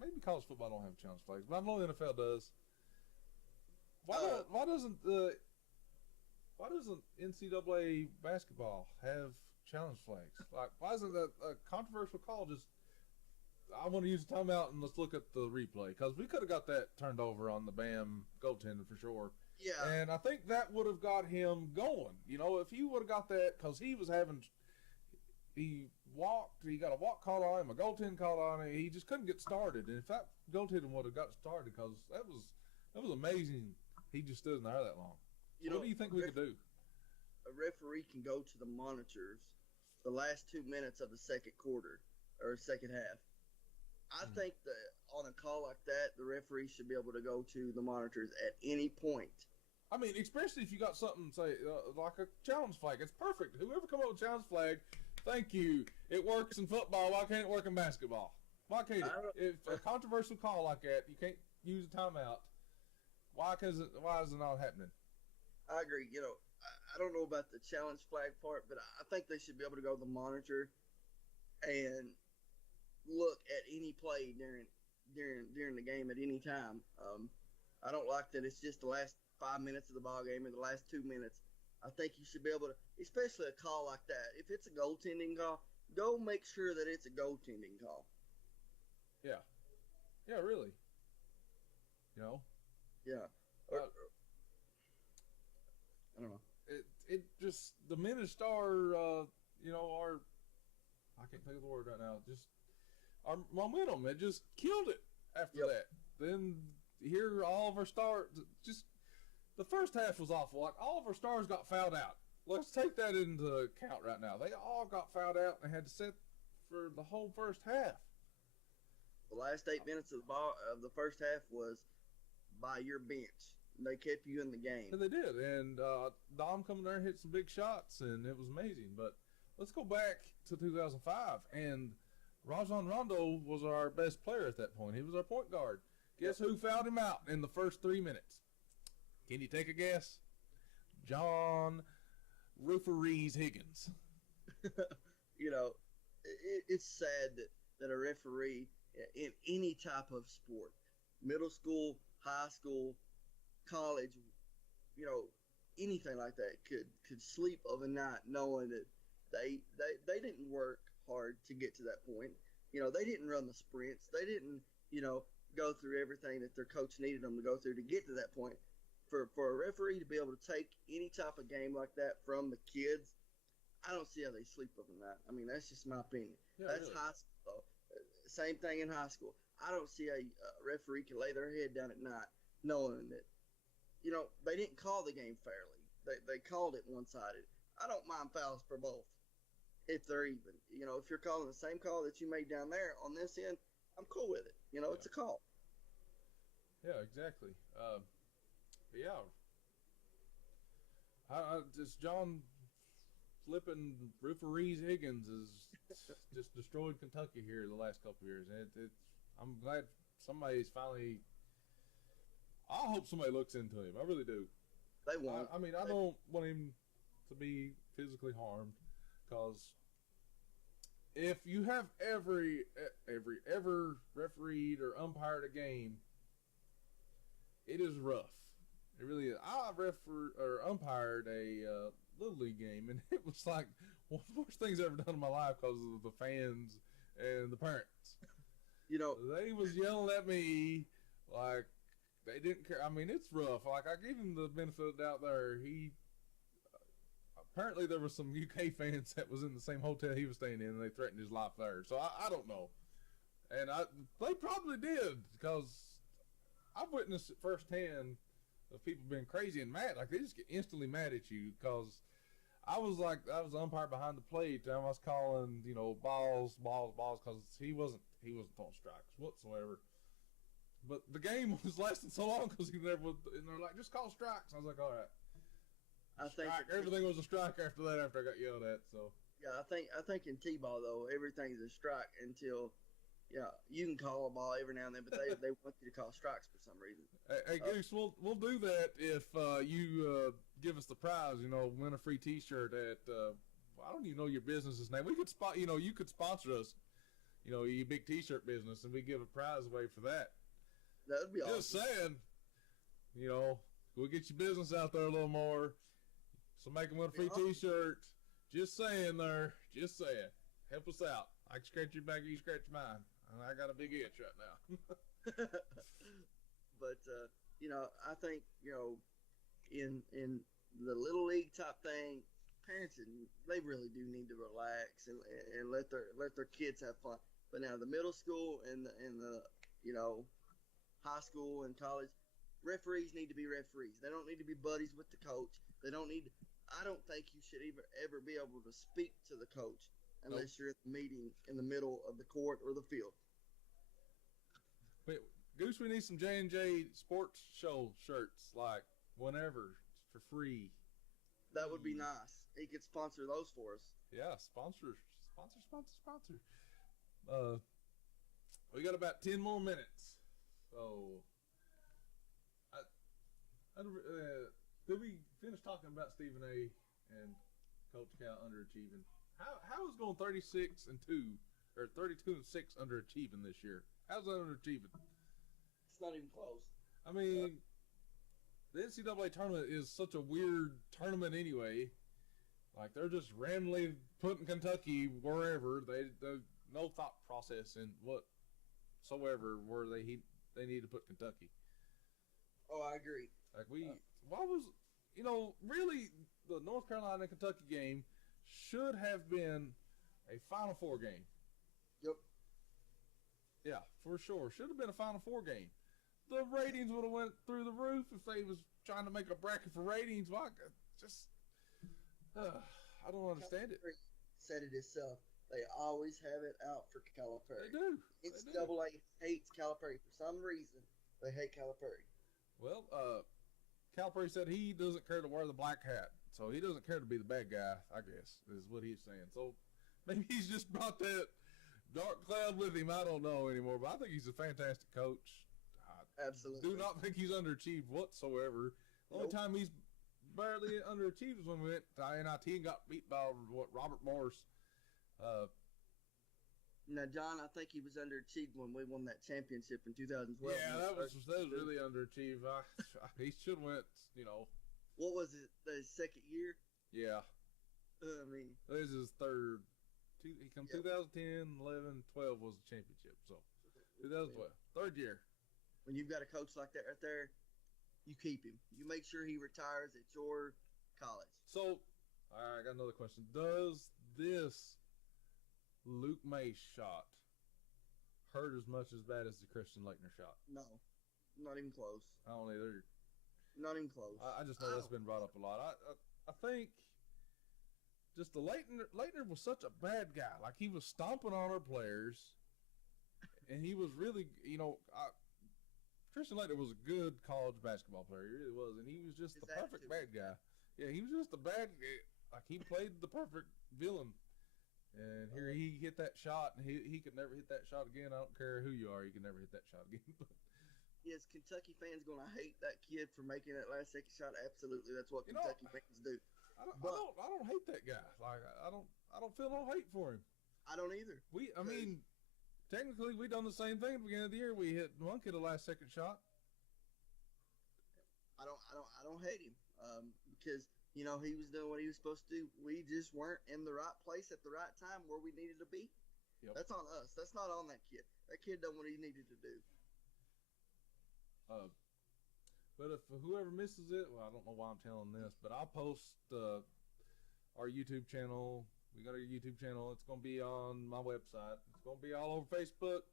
maybe college football don't have challenge flags, but I know the NFL does. Why doesn't NCAA basketball have challenge flags? Like, why isn't that a controversial call? Just, I want to use a timeout and let's look at the replay, because we could have got that turned over on the Bam goaltending for sure. Yeah, And I think that would have got him going. You know, if he would have got that, because he got a walk call on him, a goaltending call on him, he just couldn't get started. And if that goaltending would have got started, because that was amazing. He just stood in there that long. So what do you think we could do? a referee can go to the monitors the last 2 minutes of the second quarter or second half. I think that on a call like that, the referee should be able to go to the monitors at any point. I mean, especially if you got something, say, like a challenge flag. It's perfect. Whoever come up with a challenge flag, thank you. It works in football. Why can't it work in basketball? Why can't it? If a controversial call like that, you can't use a timeout. Why is it not happening? I agree. You know, I don't know about the challenge flag part, but I think they should be able to go to the monitor and look at any play during the game at any time. I don't like that it's just the last 5 minutes of the ball game or the last 2 minutes. I think you should be able to, especially a call like that. If it's a goaltending call, go make sure that it's a goaltending call. Yeah. Yeah, really. You know? Yeah. I don't know. It just, the men star, you know, our, I can't think of the word right now, just our momentum, it just killed it after that. Then here all of our stars, just the first half was awful. Like, all of our stars got fouled out. Let's take that into account right now. They all got fouled out and had to sit for the whole first half. The last 8 minutes of the first half was by your bench. They kept you in the game. And they did. And Dom coming there and hit some big shots, and it was amazing. But let's go back to 2005. And Rajon Rondo was our best player at that point. He was our point guard. Guess who fouled him out in the first 3 minutes? Can you take a guess? John Referees Higgins. You know, it's sad that a referee in any type of sport, middle school, high school, college, you know, anything like that, could sleep of a night knowing that they didn't work hard to get to that point. You know, they didn't run the sprints. They didn't, you know, go through everything that their coach needed them to go through to get to that point. For a referee to be able to take any type of game like that from the kids, I don't see how they sleep of a night. I mean, that's just my opinion. Yeah, That's really. high school, though. Same thing in high school. I don't see how a referee can lay their head down at night knowing that, you know, they didn't call the game fairly. They called it one-sided. I don't mind fouls for both if they're even. You know, if you're calling the same call that you made down there on this end, I'm cool with it. You know, it's a call. Yeah, exactly. Yeah. I just John flipping Referees Higgins has just destroyed Kentucky here the last couple of years. And I'm glad somebody's finally. I hope somebody looks into him. I really do. They won't. I mean, I don't want him to be physically harmed, because if you have ever refereed or umpired a game, it is rough. It really is. I umpired a Little League game, and it was like one of the worst things I've ever done in my life because of the fans and the parents. You know, They was yelling at me like they didn't care. I mean, it's rough. Like, I gave him the benefit of the doubt there. Apparently there were some UK fans that was in the same hotel he was staying in, and they threatened his life there. So I don't know. And they probably did, because I've witnessed it firsthand of people being crazy and mad. Like, they just get instantly mad at you, because I was the umpire behind the plate. I was calling, balls, because he wasn't throwing strikes whatsoever. But the game was lasting so long because and they're like, just call strikes. I was like, all right. I think Everything was a strike after that. After I got yelled at, so. Yeah, I think in T-ball though, everything's a strike until, you can call a ball every now and then, but they want you to call strikes for some reason. Hey Goose, we'll do that if you give us the prize. Win a free T-shirt at. I don't even know your business's name. We could you could sponsor us. Your big T-shirt business, and we give a prize away for that. That would be awesome. Just saying. We'll get your business out there a little more. So make them win a free T-shirt. Just saying there. Just saying. Help us out. I can scratch your back, you scratch mine. And I got a big itch right now. But, I think, in the little league type thing, parents, they really do need to relax and let their kids have fun. But now the middle school and the high school and college, referees need to be referees. They don't need to be buddies with the coach. I don't think you should ever be able to speak to the coach unless you're at the meeting in the middle of the court or the field. Wait, Goose, we need some J&J sports show shirts, like whenever, for free. That would be nice. He could sponsor those for us. Yeah, sponsor. We got about 10 more minutes. So, did we finish talking about Stephen A. and Coach Cal underachieving? How is going 36-2 or 32-6 underachieving this year? How's that underachieving? It's not even close. I mean, the NCAA tournament is such a weird tournament anyway. Like, they're just randomly putting Kentucky wherever. They no thought process in whatsoever where they need to put Kentucky. Oh, I agree. Like, really, the North Carolina and Kentucky game should have been a Final Four game. Yep. Yeah, for sure. Should have been a Final Four game. The ratings would have went through the roof if they was trying to make a bracket for ratings. Well, I don't understand it. Said it itself. They always have it out for Calipari. They do. NCAA hates Calipari for some reason. They hate Calipari. Well, Calipari said he doesn't care to wear the black hat, so he doesn't care to be the bad guy, I guess, is what he's saying. So maybe he's just brought that dark cloud with him. I don't know anymore, but I think he's a fantastic coach. Absolutely. Do not think he's underachieved whatsoever. The only time he's barely underachieved is when we went to NIT and got beat by Robert Morris. Now, John, I think he was underachieved when we won that championship in 2012. Yeah, that was really underachieved. He should have went, What was it, the second year? Yeah. I mean. This is his third. He come 2010, 11, 12 was the championship. So, 2012. Third year. When you've got a coach like that right there, you keep him. You make sure he retires at your college. So, I got another question. Does this Luke May shot hurt as much as bad as the Christian Laettner shot? No. Not even close. I don't either. Not even close. I just know that's been brought up a lot. I think just the Laettner was such a bad guy. Like, he was stomping on our players, and he was really, Christian Laettner was a good college basketball player. He really was, and he was just the perfect bad guy. Yeah, he was just a bad guy. Like, he played the perfect villain. And here he hit that shot, and he could never hit that shot again. I don't care who you are, you can never hit that shot again. Is Kentucky fans going to hate that kid for making that last second shot? Absolutely, that's what Kentucky fans do. I don't hate that guy. Like, I don't feel no hate for him. I don't either. I mean, technically we done the same thing at the beginning of the year. We hit Monkey the last second shot. I don't hate him because he was doing what he was supposed to do. We just weren't in the right place at the right time where we needed to be. Yep. That's on us. That's not on that kid. That kid done what he needed to do. But if whoever misses it, well, I don't know why I'm telling this, but I'll post our YouTube channel. We got our YouTube channel. It's going to be on my website. It's going to be all over Facebook.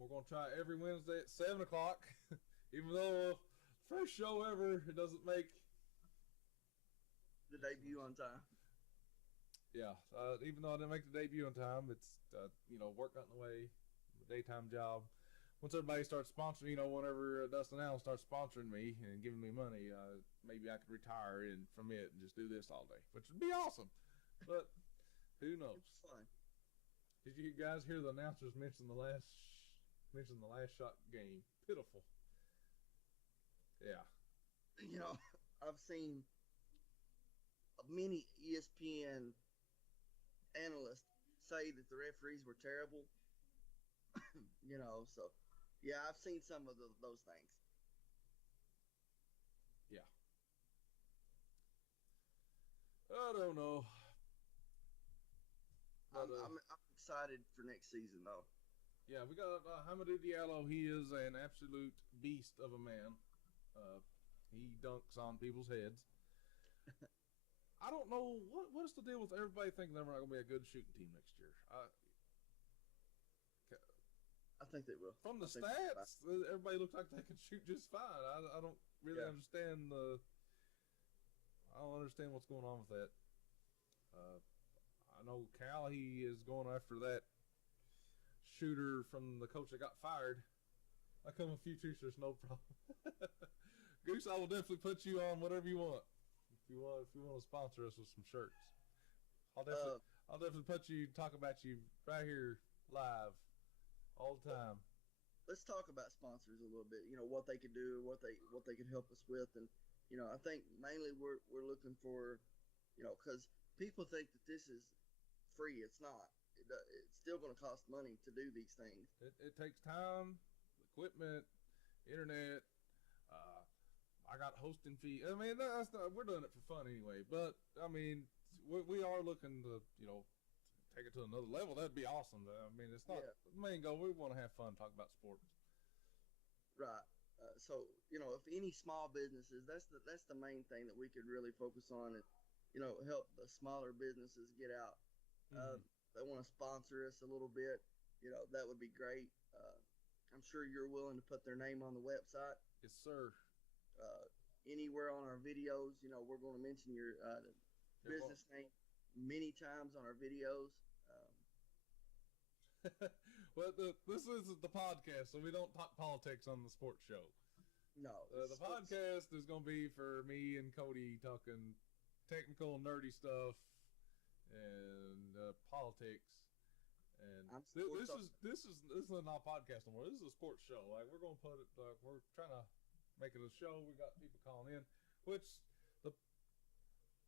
We're going to try every Wednesday at 7 o'clock. Even though first show ever, it doesn't make the debut on time. Yeah, even though I didn't make the debut on time, it's work got in the way, daytime job. Once everybody starts sponsoring, whenever Dustin Allen starts sponsoring me and giving me money, maybe I could retire from it and just do this all day, which would be awesome. But who knows? It's fun. Did you guys hear the announcers mention the last shot game? Pitiful. Yeah. I've seen many ESPN analysts say that the referees were terrible. So yeah, I've seen some of those things. Yeah. I don't know. But, I'm excited for next season though. Yeah, we got Hamidou Diallo. He is an absolute beast of a man. He dunks on people's heads. I don't know what is the deal with everybody thinking they're not going to be a good shooting team next year. I think they will. From the stats, everybody looks like they can shoot just fine. I don't really understand I don't understand what's going on with that. I know Cal, he is going after that shooter from the coach that got fired. I come a few t-shirts, no problem. Goose, I will definitely put you on whatever you want. If you want to sponsor us with some shirts, I'll definitely talk about you right here live all the time. Let's talk about sponsors a little bit. What they could do, what they could help us with, and I think mainly we're looking for, because people think that this is free. It's not. It's still going to cost money to do these things. It takes time, equipment, internet. I got hosting fee. I mean, we're doing it for fun anyway. But I mean, we are looking to take it to another level. That'd be awesome. I mean, it's not the main goal. We want to have fun, talk about sports. Right. So if any small businesses, that's the main thing that we could really focus on, and help the smaller businesses get out. Mm-hmm. They want to sponsor us a little bit. That would be great. I'm sure you're willing to put their name on the website. Yes, sir. Anywhere on our videos, we're going to mention your business name many times on our videos. Well, this is the podcast, so we don't talk politics on the sports show. No. The podcast is going to be for me and Cody talking technical, nerdy stuff and politics. And this is not a podcast anymore. This is a sports show. Like, we're going to put it. We're trying to make it a show. We got people calling in, which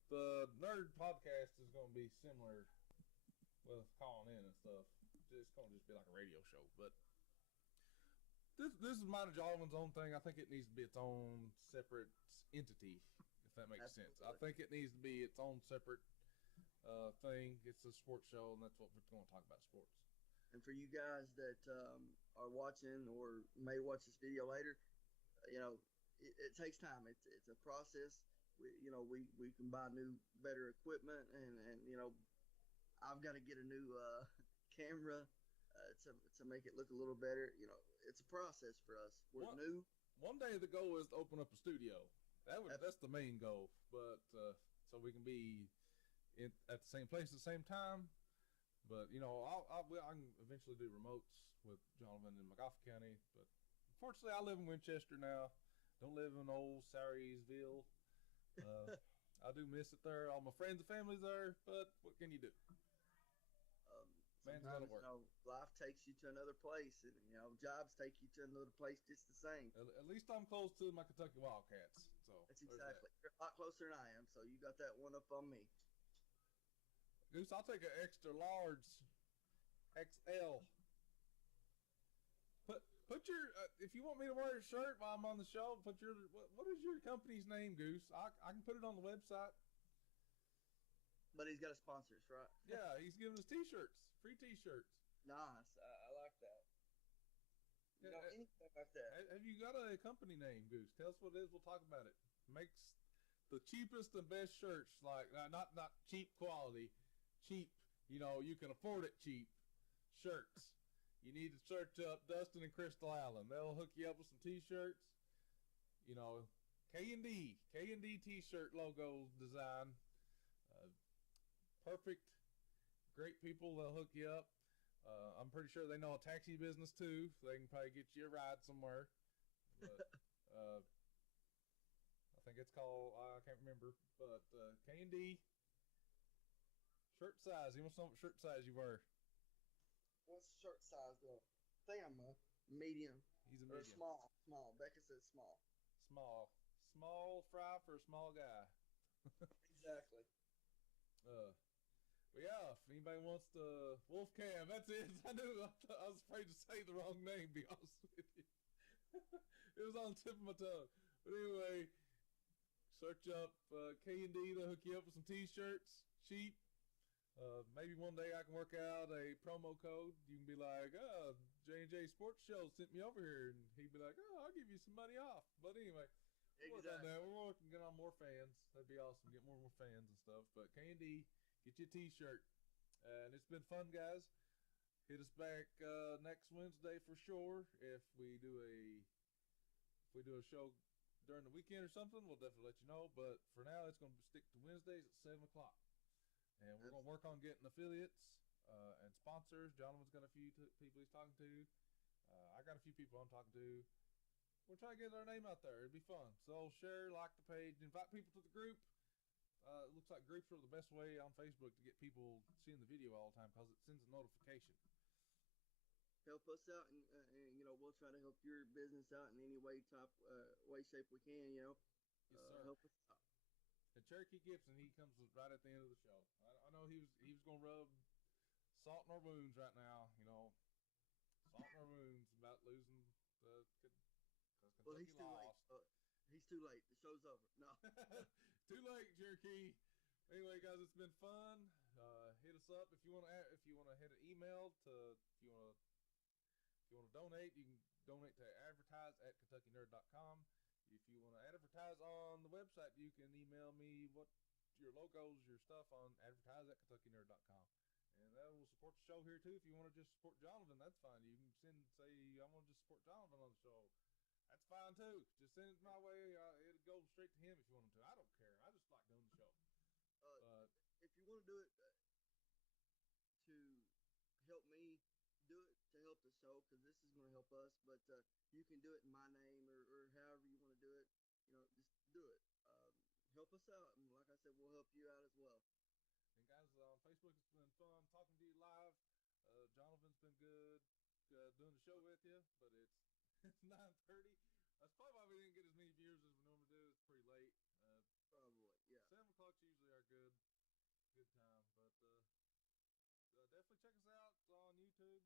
the nerd podcast is going to be similar with calling in and stuff. It's going to just be like a radio show. But this is mine and Johnivan's own thing. I think it needs to be its own separate entity, if that makes sense. I think it needs to be its own separate thing. It's a sports show, and that's what we're going to talk about, sports. And for you guys that are watching or may watch this video later, it takes time. It's a process. We can buy new, better equipment, and I've got to get a new camera to make it look a little better. It's a process for us. We're new. One day the goal is to open up a studio. That's the main goal. But so we can be at the same place at the same time. But I can eventually do remotes with Johnivan in McGoffin County. But unfortunately, I live in Winchester now. Don't live in old Sarysville. I do miss it there. All my friends and family's there. But what can you do? Man's gotta work. Life takes you to another place, and jobs take you to another place just the same. At least I'm close to my Kentucky Wildcats. So that's exactly. You're a lot closer than I am, so you got that one up on me. Goose, I'll take an extra large, XL. Put your if you want me to wear a shirt while I'm on the show, put your what is your company's name, Goose? I can put it on the website. But he's got to sponsor us, right? Yeah, he's giving us T-shirts, free T-shirts. Nice, I like that. Anything like that. Have you got a company name, Goose? Tell us what it is. We'll talk about it. Makes the cheapest and best shirts, like not cheap quality, cheap. You can afford it cheap shirts. You need to search up Dustin and Crystal Allen. They'll hook you up with some T-shirts. K&D T-shirt logo design. perfect, great people. They'll hook you up. I'm pretty sure they know a taxi business too. So they can probably get you a ride somewhere. But I think it's called, I can't remember, but K&D shirt size. You want some shirt size you wear? What's shirt size though? I think I'm a medium. He's a Or medium. small. Small. Becca said small. Small fry for a small guy. Exactly. But yeah, if anybody wants the Wolf Cam, that's it. I was afraid to say the wrong name, to be honest with you. It was on the tip of my tongue. But anyway, search up K&D. They'll hook you up with some t-shirts, cheap. Maybe one day I can work out a promo code. You can be like, oh, J&J Sports Show sent me over here. And he'd be like, oh, I'll give you some money off. But anyway, Exactly. we're working to get on more fans. That'd be awesome. Get more fans and stuff. But K&D, get you a t-shirt. And it's been fun, guys. Hit us back next Wednesday for sure. If we do a show during the weekend or something, we'll definitely let you know. But for now, it's going to stick to Wednesdays at 7 o'clock. And we're going to work on getting affiliates and sponsors. Jonathan's got a few people he's talking to. I got a few people I'm talking to. We'll try to get our name out there. It'd be fun. So share, like the page, invite people to the group. It looks like groups are the best way on Facebook to get people seeing the video all the time because it sends a notification. Help us out, and we'll try to help your business out in any way, way, shape we can. Yes, sir. Help us out. And Cherokee Gibson, he comes right at the end of the show. I know he was going to rub salt in our wounds right now. Salt in our wounds about losing because Kentucky He's too lost. late. He's too late. The show's over. No. Too late, Cherokee. Anyway, guys, it's been fun. Hit us up if you want to hit an email to if you want to donate. You can donate to advertise@KentuckyNerd.com. If you want to advertise on the website, you can email me what your logos, your stuff on advertise@KentuckyNerd.com. And that will support the show here too. If you want to just support Jonathan, that's fine. You can say I want to just support Jonathan on the show. That's fine too. Just send it my way. It'll go straight to him if you want him to. I don't care. I just like doing the show. If you want to do it to help me do it, to help the show, because this is going to help us, but you can do it in my name or however you want to do it. Just do it. Help us out. And like I said, we'll help you out as well. And guys, on Facebook, it's been fun talking to you live. Jonathan's been good doing the show with you, but it's 9:30. That's probably why we didn't get as many viewers as we normally do. It's pretty late. Probably, yeah. 7 o'clock's usually our good time. But definitely check us out on YouTube,